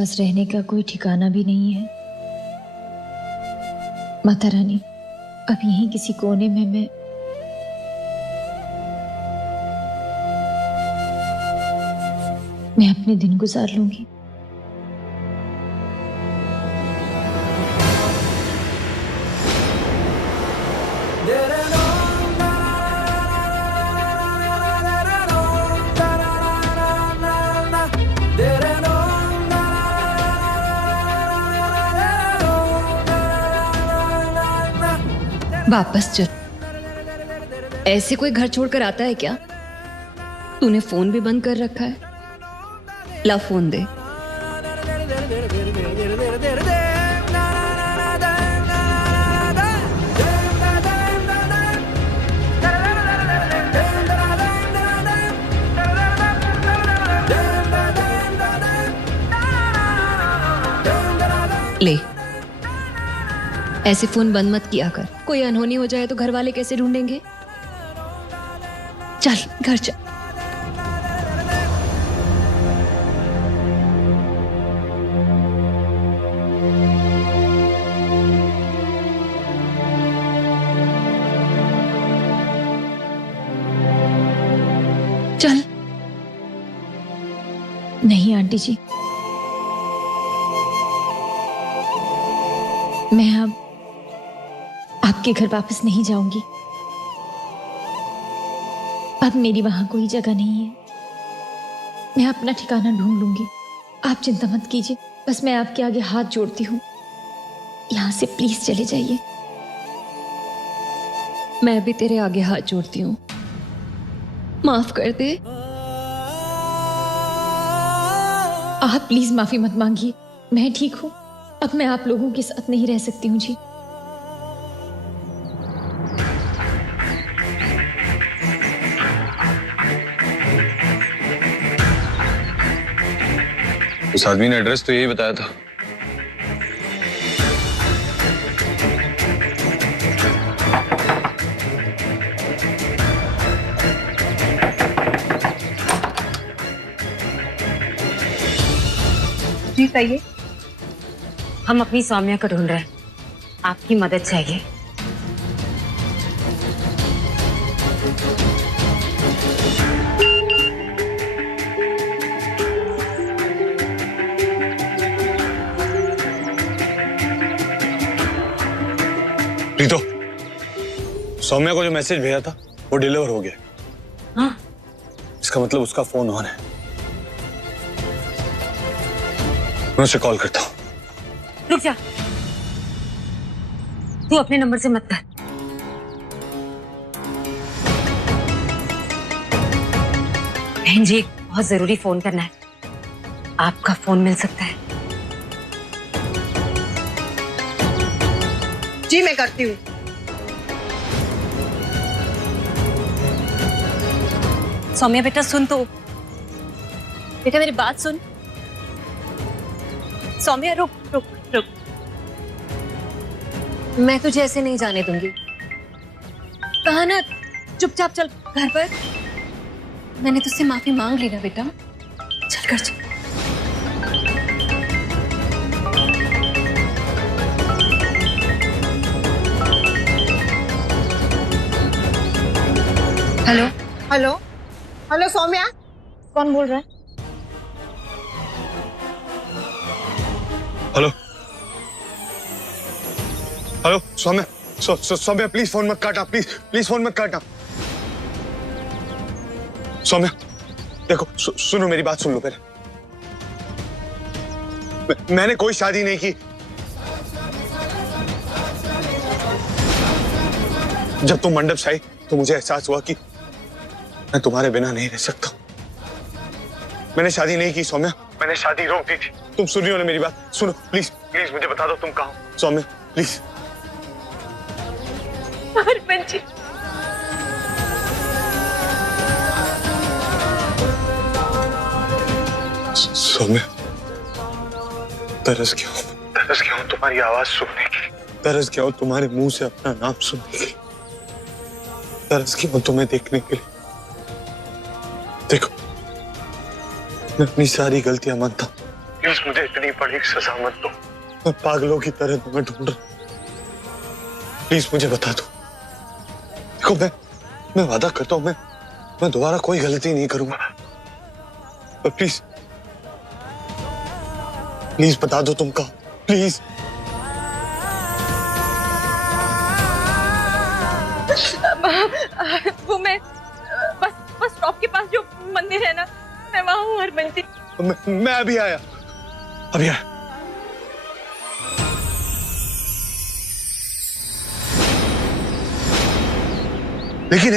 पास रहने का कोई ठिकाना भी नहीं है। माता रानी, अब यहीं किसी कोने में मैं अपने दिन गुजार लूंगी। वापस चल। ऐसे कोई घर छोड़कर आता है क्या? तूने फोन भी बंद कर रखा है। ला फोन दे। ले, ऐसे फोन बंद मत किया कर। कोई अनहोनी हो जाए तो घर वाले कैसे ढूंढेंगे? चल घर चल। चल। नहीं आंटी जी, मैं अब आपके घर वापस नहीं जाऊंगी। अब मेरी वहां कोई जगह नहीं है। मैं अपना ठिकाना ढूंढ लूंगी। आप चिंता मत कीजिए। बस मैं आपके आगे हाथ जोड़ती हूँ, यहां से प्लीज चले जाइए। मैं भी तेरे आगे हाथ जोड़ती हूँ, माफ कर दे। आप प्लीज माफी मत मांगिए। मैं ठीक हूँ। अब मैं आप लोगों के साथ नहीं रह सकती हूँ जी। उस आदमी ने एड्रेस तो यही बताया था। जी कहिए। हम अपनी सौम्या को ढूंढ रहे हैं, आपकी मदद चाहिए। प्रीतो, सौम्या को जो मैसेज भेजा था वो डिलीवर हो गया। हाँ? इसका मतलब उसका फोन ऑन है। मैं उसे कॉल करता हूँ। रुक जा, तू अपने नंबर से मत कर। बहन जी, बहुत जरूरी फोन करना है। आपका फोन मिल सकता है? जी मैं करती हूँ। सौम्या बेटा सुन तो। बेटा मेरी बात सुन। सौम्या रुक रुक रुक। मैं तुझे ऐसे नहीं जाने दूंगी। कहा ना, चुपचाप चल घर पर। मैंने तुझसे माफी मांग ली ना बेटा। चल कर चल। हेलो हेलो हेलो सौम्या, कौन बोल रहा है? Hello hello Saumya, Saumya please phone मत काटना। प्लीज फोन मत काटना। सौम्या देखो, सुनो मेरी बात सुन लो पहले। मैंने कोई शादी नहीं की। जब तुम मंडप से आई तो मुझे एहसास हुआ कि मैं तुम्हारे बिना नहीं रह सकता। मैंने शादी नहीं की सौम्या, मैंने शादी रोक दी थी। तुम सुन रही हो ना मेरी बात? सुनो प्लीज प्लीज, मुझे बता दो तुम कहाँ हो। सौम्या प्लीज। सौम्या, तरस गया हूँ तुम्हारी आवाज सुनने की। तरस गया हूँ तुम्हारे मुंह से अपना नाम सुनने की। तरस गया हूँ तुम्हें देखने के लिए। देखो, मैं अपनी सारी गलतियां मानता हूं, प्लीज मुझे इतनी बड़ी सजा मत दो। मैं पागलों की तरह तुम्हें ढूंढ रहा हूं। प्लीज मुझे बता दो। देखो मैं वादा करता हूं मैं दोबारा कोई गलती नहीं करूंगा। पर प्लीज प्लीज बता दो तुम कहाँ, प्लीज। वो मैं बस स्टॉप के पास जो मंदिर है ना, मैं वहां हूँ हरबंस जी। मैं अभी आया। लेकिन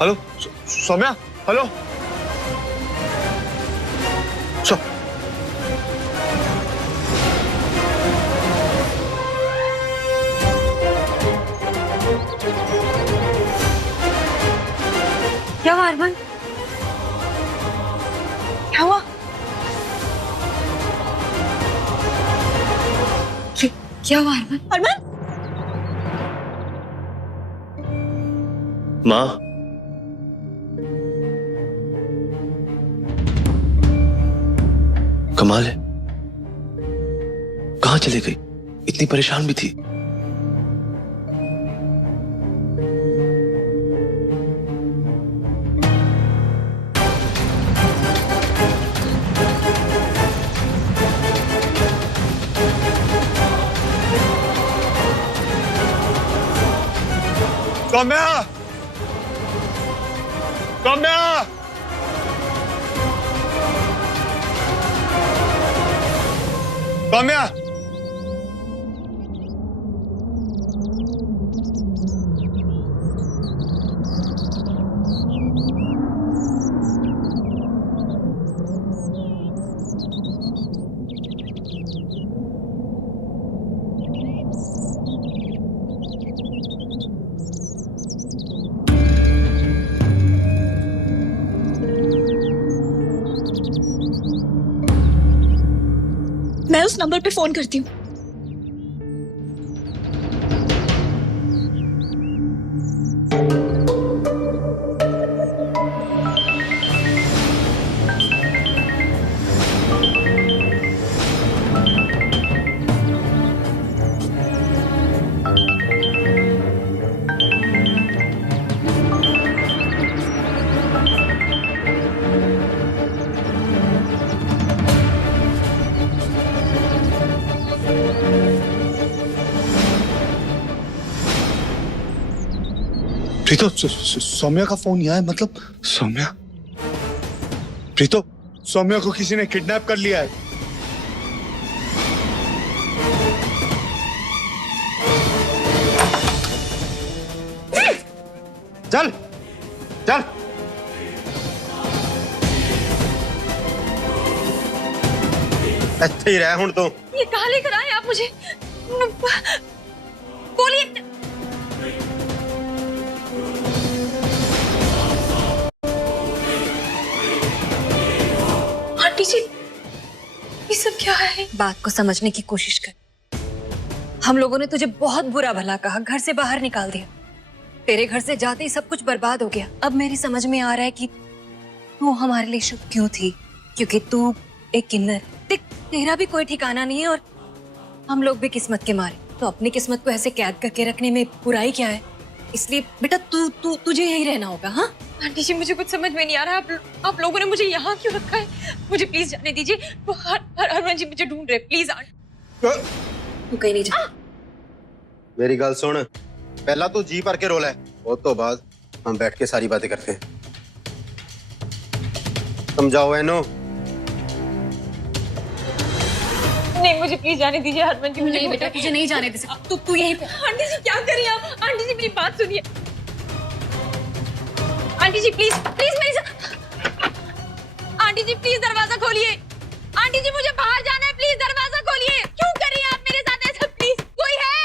हेलो सौम्या, हेलो क्या हुआ अरमान? क्या हुआ? क्या हुआ अरमान? अरमान, माँ, कमाल है, कहाँ चली गई? इतनी परेशान भी थी। सौम्या, सौम्या, सौम्या, मैं उस नंबर पे फोन करती हूँ। प्रीतो, सौम्या का फोन यहाँ है। मतलब सौम्या, प्रीतो, सौम्या को किसी ने किडनैप कर लिया है। चल चल, ਇੱਥੇ ਹੀ ਰਹਿ ਹੁਣ ਤੂੰ। ये कहाँ लेकर आए आप मुझे? बोलिए। आंटी जी, ये सब क्या है? बात को समझने की कोशिश कर। हम लोगों ने तुझे बहुत बुरा भला कहा, घर से बाहर निकाल दिया। तेरे घर से जाते ही सब कुछ बर्बाद हो गया। अब मेरी समझ में आ रहा है कि तू हमारे लिए शुभ क्यों थी, क्योंकि तू एक किन्नर। देख, तेरा भी कोई ठिकाना नहीं है और हम लोग भी किस्मत के मारे। तो अपनी किस्मत को ऐसे कैद करके रखने में बुराई क्या है? इसलिए बेटा तुझे यहीं रहना होगा। हाँ आंटी जी, मुझे कुछ समझ में नहीं आ रहा। आप लोगों ने मुझे यहाँ क्यों रखा है? मुझे प्लीज जाने दीजिए। वो हरमन जी मुझे ढूंढ रहे, प्लीज आंटी। तू कहीं नहीं जा। मेरी गल सुन, पहला तू जी भर के रोला है, वो तो बाद हम बैठ के सारी बातें करते हैं। समझाओ इन्हों। नहीं, मुझे प्लीज जाने दीजिए। हरमन जी मुझे नहीं बेटा, तुझे नहीं जाने दे सकती। तू यहीं पे। आंटी जी क्या कर रही हैं आप? आंटी जी मेरी बात सुनिए। आंटी जी प्लीज प्लीज मेरी आंटी जी प्लीज दरवाजा खोलिए। आंटी जी मुझे बाहर जाना है, प्लीज दरवाजा खोलिए। क्यों कर रही हैं आप मेरे साथ ऐसा? प्लीज कोई है?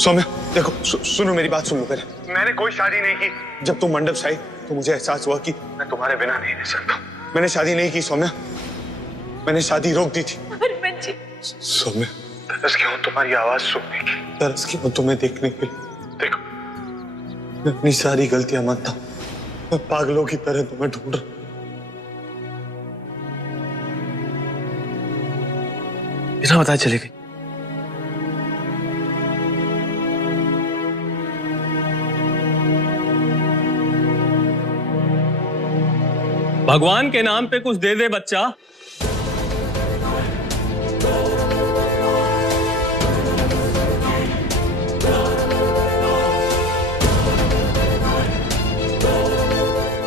सौम्या देखो, सुनो मेरी बात सुन लो पहले। मैंने कोई शादी नहीं की। जब तुम मंडप से आई तो मुझे एहसास हुआ कि मैं तुम्हारे बिना नहीं रह सकता। मैंने शादी नहीं की सौम्या, मैंने शादी रोक दी थी। सौम्या तरस गया हूँ तुम्हारी आवाज सुनने की, तरस गया हूँ तुम्हें देखने के लिए। देखो मैं अपनी सारी गलतियां मानता हूँ, मैं पागलों की तरह तुम्हें ढूंढ रहा हूँ। बिना बताए चले गए। भगवान के नाम पे कुछ दे दे बच्चा।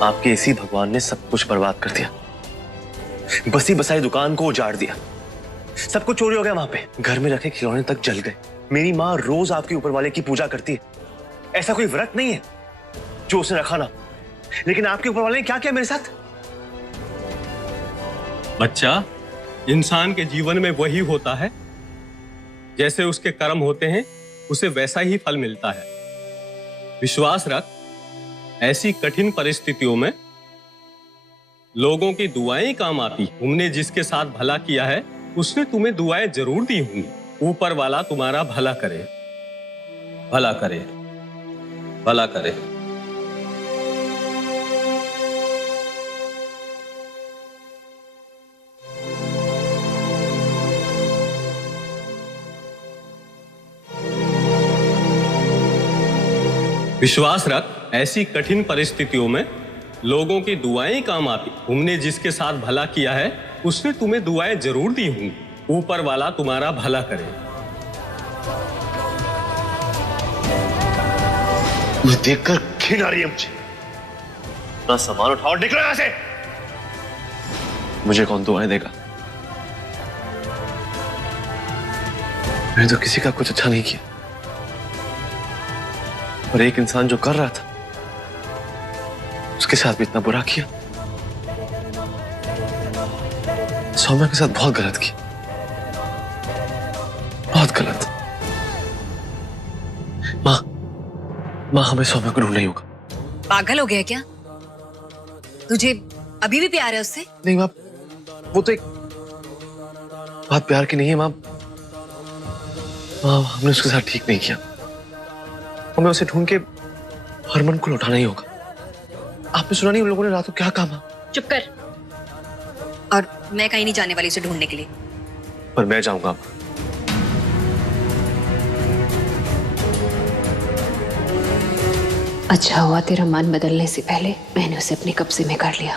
आपके इसी भगवान ने सब कुछ बर्बाद कर दिया। बसी बसाई दुकान को उजाड़ दिया, सब कुछ चोरी हो गया। वहां पे घर में रखे खिलौने तक जल गए। मेरी माँ रोज आपके ऊपर वाले की पूजा करती है, ऐसा कोई व्रत नहीं है जो उसने रखा ना। लेकिन आपके ऊपर वाले ने क्या किया मेरे साथ? बच्चा, इंसान के जीवन में वही होता है, जैसे उसके कर्म होते हैं उसे वैसा ही फल मिलता है। विश्वास रख, ऐसी कठिन परिस्थितियों में लोगों की दुआएं काम आती। तुमने जिसके साथ भला किया है उसने तुम्हें दुआएं जरूर दी होंगी। ऊपर वाला तुम्हारा भला करे, भला करे, भला करे। विश्वास रख, ऐसी कठिन परिस्थितियों में लोगों की दुआएं काम आती। तुमने जिसके साथ भला किया है उसने तुम्हें दुआएं जरूर दी होंगी। ऊपर वाला तुम्हारा भला करे। मुझे देखकर घिन आ रही है मुझे। अपना सामान उठाओ और निकलो यहां से। मुझे कौन दुआएं देगा? मैंने तो किसी का कुछ अच्छा नहीं किया, और एक इंसान जो कर रहा था उसके साथ भी इतना बुरा किया। सौम्या के साथ बहुत गलत किया, बहुत गलत। माँ हमें सौम्या को ढूंढना ही होगा। पागल हो गया क्या? तुझे अभी भी प्यार है उससे? नहीं माँ, वो तो एक बात प्यार की नहीं है माँ। हमने उसके साथ ठीक नहीं किया। हमें उसे ढूंढ के हरमन को लौटाना ही होगा। आपने सुना नहीं उन लोगों ने रात को क्या कहा? चुप कर। और मैं कहीं नहीं जाने वाली उसे ढूंढने के लिए। पर मैं जाऊंगा। अच्छा हुआ तेरा मन बदलने से पहले मैंने उसे अपने कब्जे में कर लिया।